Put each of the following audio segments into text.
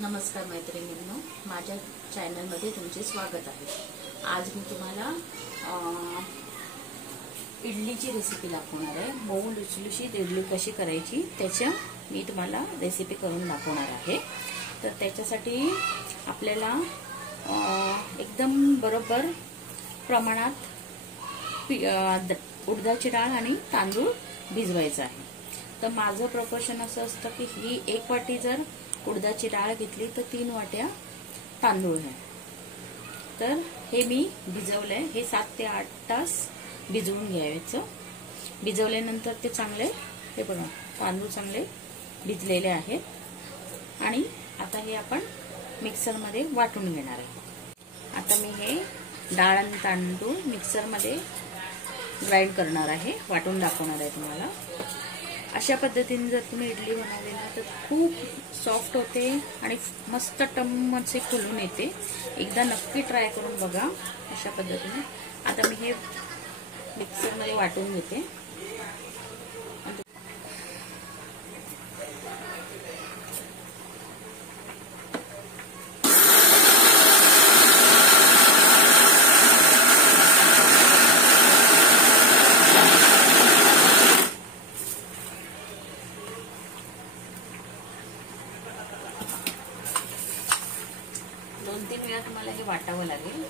नमस्कार मैत्रिणींनो, माझ्या चॅनलमध्ये तुमचे स्वागत आहे। आज मी तुम्हाला इडलीची रेसिपी दाखवणार आहे। मऊ लुसलुशीत इडली कशी करायची त्याची मी तुम्हाला रेसिपी करून दाखवणार आहे। तर त्याच्यासाठी आपल्याला एकदम बरोबर प्रमाणात उडदाची डाळ आणि तांदूळ भिजवायचं आहे। तर माझं प्रोपोर्शन असं असतं की ही 1 वाटी जर उडदाची डाळ घेतली तर 3 वाट्या तांदूळ आहे। तर हे मी भिजवलंय, हे 7 ते 8 तास भिजवून घ्यायचं। भिजवल्यानंतर ते चांगले, हे बघा तांदूळ चांगले भिजलेले आहेत आणि आता हे आपण मिक्सर मध्ये वाटून घेणार आहे। आता मी हे डाळ आणि तांदूळ मिक्सर मध्ये ग्राइंड करणार आहे, वाटून दाखवणार आहे तुम्हाला। अशा पद्धतीने जर तुम्ही इडली बनवली ना तर खूप सॉफ्ट होते आणि मस्त टम्म असे फुलून येते। एकदा नक्की ट्राय करून बघा अशा पद्धतीने। आता मी हे मिक्सर मध्ये वाटून घेते। दोन-तीन वेळा तुम्हाला हे वाटावं लागेल,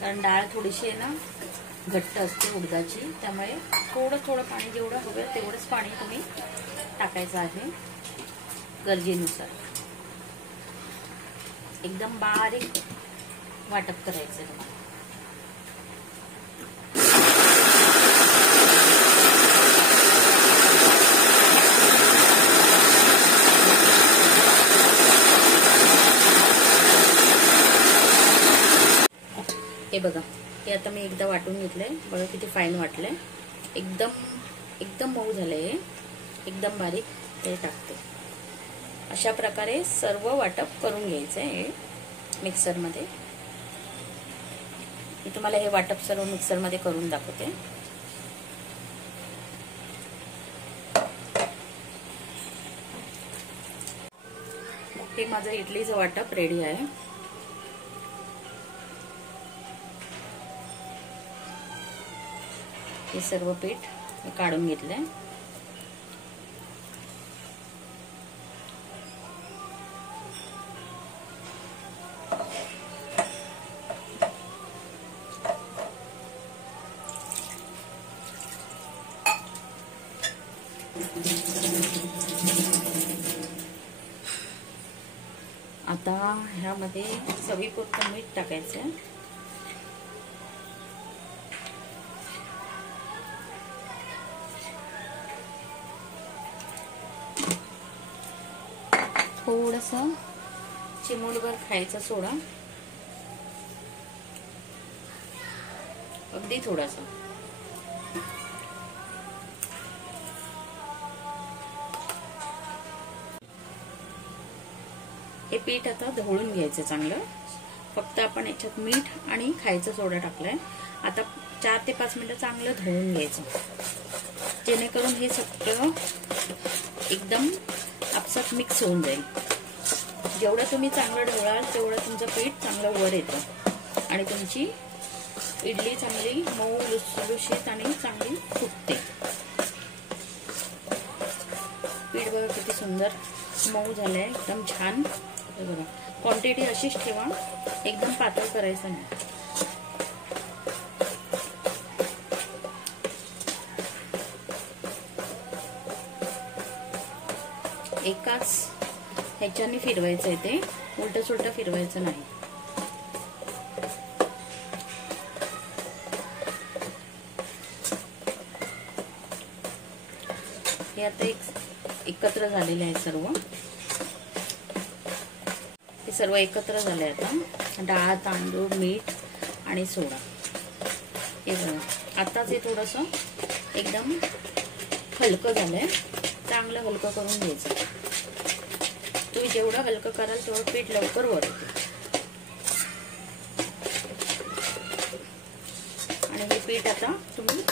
कारण डाळ थोडीशी आहे ना घट्ट असते उडदाची, त्यामुळे थोडं थोडं पाणी जेवढं हवं तेवढंच पाणी तुम्ही टाकायचं आहे गरजेनुसार। एकदम बारीक वाटप करायचं तुम्हाला। हे बघा, हे आता मी एकदा वाटून घेतलंय, बघा किती फाईन वाटलंय, एकदम मऊ झालंय, एकदम बारीक हे टाकते। अशा प्रकारे सर्व वाटप करून घ्यायचंय मिक्सर मध्ये। मी तुम्हाला हे वाटप सर्व मिक्सर मध्ये करून दाखवते। हे माझं इडलीचं वाटप रेडी आहे। हे सर्व पीठ मी काढून घेतलंय। आता ह्यामध्ये चवीपुरतं मीठ टाकायचं। थोडंसं चिमूटभर खायचा सोडा, अगदी थोडासा। हे पीठ आता ढवळून घ्यायचं चांगलं। फक्त आपण याच्यात मीठ आणि खायचा सोडा टाकलाय। आता 4 ते 5 मिनिटं चांगलं ढवळून घ्यायचं, जेणेकरून हे सगळं एकदम आपसात मिक्स होऊन जाईल। जेवढं तुम्ही चांगलं ढवळाल तेवढं तुमचं पीठ चांगलं वर येतं आणि तुमची इडली चांगली मऊ लुसलुशीत आणि चांगली फुगते। पीठ बघा किती सुंदर मऊ झालंय, एकदम छान। बघा क्वांटिटी अशीच ठेवा, एकदम पातळ करायचं नाही। एकाच ह्याच्याने फिरवायचं आहे, ते उलट सुलट फिरवायचं नाही। हे आता एकत्र झालेले आहे सर्व, हे सर्व एकत्र झाले। आता डाळ, तांदूळ, मीठ आणि सोडा हे बघा। आताच हे थोडंसं एकदम हलकं झालंय, चांगलं हलकं करून घ्यायचं। तुम्ही जेवढं हलकं कराल तेवढं पीठ लवकर वर येते। आणि हे पीठ आता तुम्ही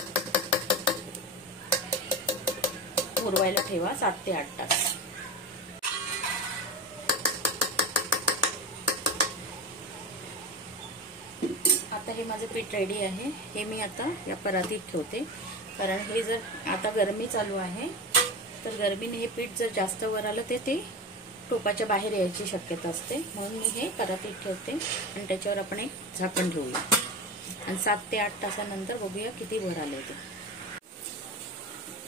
मुरवायला ठेवा 7 ते 8 तास। आता हे माझं पीठ रेडी आहे. हे मी आता या परातीत ठेवते, कारण हे जर आता गरमी चालू आहे तर गरमीने हे पीठ जर जास्त वर आलं ते टोपाच्या बाहेर यायची शक्यता असते. म्हणून मी हे परातीत ठेवते आणि त्याच्यावर आपण एक झाकण ठेवूया आणि 7 ते 8 तासानंतर बघूया किती वर आले ते.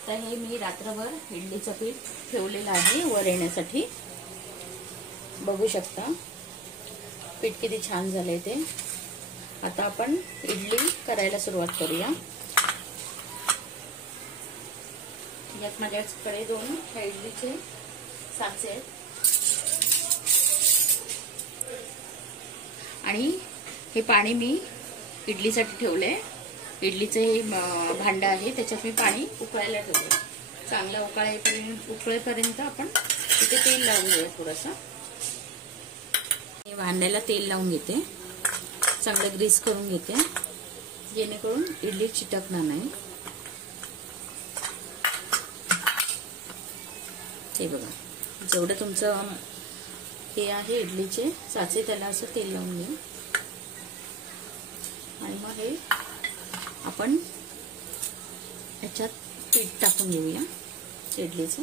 तर हे मी रात्रभर इडलीचं पीठ ठेवलेलं आहे वर येण्यासाठी. बघू शकता पीठ किती छान झालंय ते. आता आपण इडली करायला सुरुवात करूया. यात माझ्याकडे 2 इडलीचे साचे आहेत आणि हे पाणी मी इडलीसाठी ठेवलंय. इडलीचं हे भांडं आहे, त्याच्यात मी पाणी उकळायला ठेवलंय. चांगला उकळेपर्यंत आपण इथे तेल लावून घेऊया थोडंसं. हे भांड्याला तेल लावून घेते, चांगलं ग्रीस करून घेते, जेणेकरून इडली चिटकणार नाही. हे बघा, जेवढं तुमचं हे आहे इडलीचे साचे त्याला असं तेल लावून घ्या आणि मग हे आपण याच्यात पीठ टाकून घेऊया इडलीचं.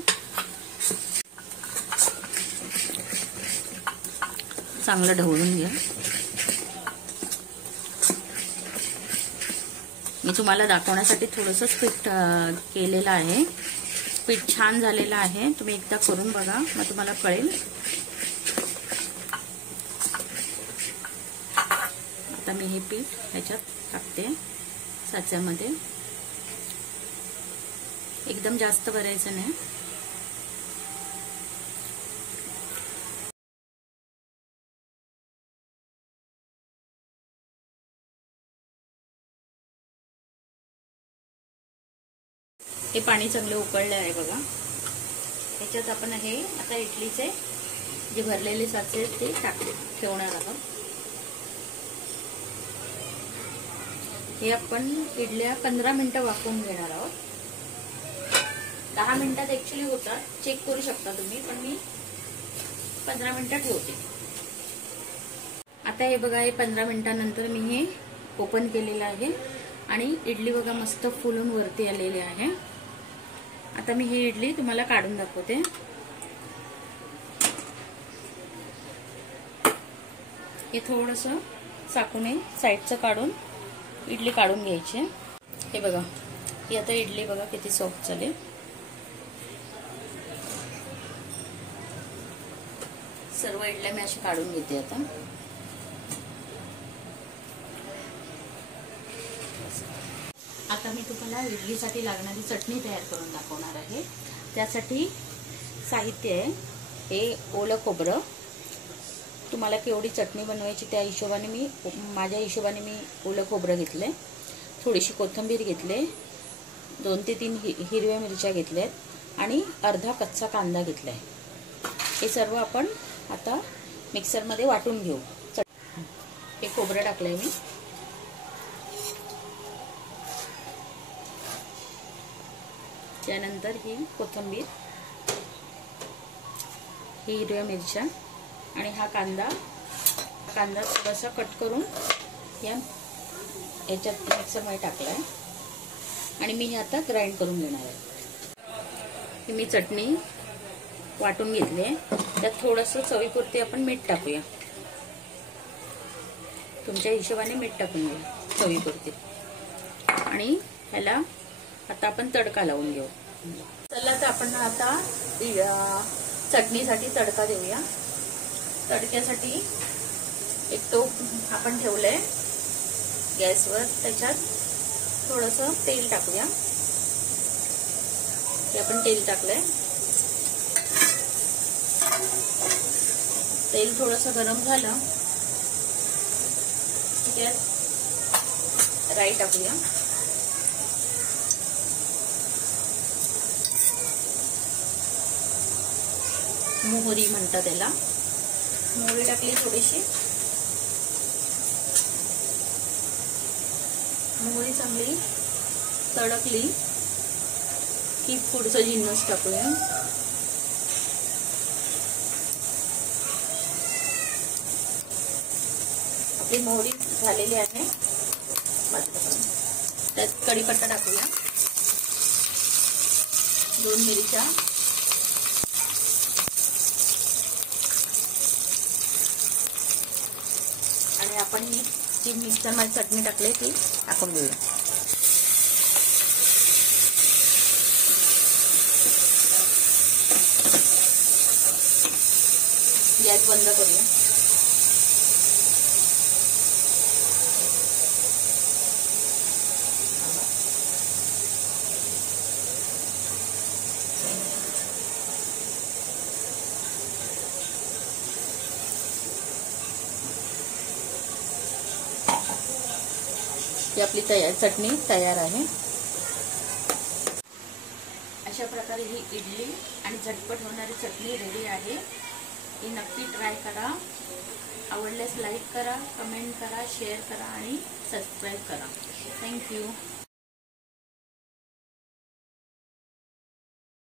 चांगलं ढवळून घ्या. मी तुम्हाला दाखवण्यासाठी थोडंसंच पीठ केलेलं आहे. पीठ छान झालेलं आहे, तुम्ही एकदा करून बघा, मग तुम्हाला कळेल. आता मी हे पीठ ह्याच्यात टाकते साच्यामध्ये. एकदम जास्त भरायचं नाही. हे पाणी चांगलं उकळलं आहे बघा. ह्याच्यात आपण हे आता इडलीचे जे भरलेले साचे ते ठेवणार आहोत. हे आपण इडल्या 15 मिनिटं वाफवून घेणार आहोत. 10 मिनिटात ऍक्च्युली होतात, चेक करू शकता तुम्ही, पण मी 15 मिनिटं ठेवते. आता हे बघा, हे 15 मिनिटांनंतर मी हे ओपन केलेलं आहे आणि इडली बघा मस्त फुलून वरती आलेली आहे. आता मी ही इडली तुम्हाला काढून दाखवते. हे थोडंसं चाकूने साईडचं काढून इडली काढून घ्यायची. हे बघा, ही आता इडली बघा किती सॉफ्ट झाली. सर्व इडल्या मी अशी काढून घेते. आता मी तुम्हाला इडलीसाठी लागणारी चटणी तयार करून दाखवणार आहे. त्यासाठी साहित्य आहे हे ओलं खोबरं. तुम्हाला केवढी चटणी बनवायची त्या हिशोबाने माझ्या हिशोबाने मी ओलं खोबरं घेतलंय. थोडीशी कोथिंबीर घेतले, 2 ते 3 हिरव्या मिरच्या घेतल्यात आणि अर्धा कच्चा कांदा घेतलाय. हे सर्व आपण आता मिक्सरमध्ये वाटून घेऊ. हे खोबरं टाकलंय मी. त्यानंतर ही कोथिंबीर, ही हिरव्या मिरच्या आणि हा कांदा थोडासा कट करून याच्यात मिक्सरमध्ये टाकलाय आणि मी हे आता ग्राइंड करून घेणार आहे. ही मी चटणी वाटून घेतली आहे. त्यात थोडंसं चवीपुरती आपण मीठ टाकूया. तुमच्या हिशोबाने मीठ टाकून घ्या चवीपुरती. आणि ह्याला आता आपण तडका लावून घेऊ. चला तर आपण आता चटणीसाठी तडका देऊया. तडक्यासाठी एक टोप आपण ठेवलंय गॅसवर, त्याच्यात थोडंसं तेल टाकूया. हे आपण तेल टाकलंय. तेल थोडंसं गरम झालं की त्यात राई टाकूया. मोहरी म्हणतात त्याला. मोहरी टाकली थोडीशी. मोहरी चांगली तडकली की पुढचं जिन्नस टाकूया. आपली मोहरी झालेली आहे. बाजूला करून त्यात कढीपत्ता टाकूया, 2 मिरच्या, आणि आपण ही जी मिक्सरमध्ये चटणी टाकली ती टाकून घेऊया. गॅस बंद करूया. ही आपली चटणी तयार आहे. अशा प्रकारे ही इडली आणि झटपट होणारी चटणी रेडी आहे. ही नक्की ट्राय करा. आवडल्यास लाईक करा, कमेंट करा, शेअर करा आणि सबस्क्राईब करा. थँक्यू.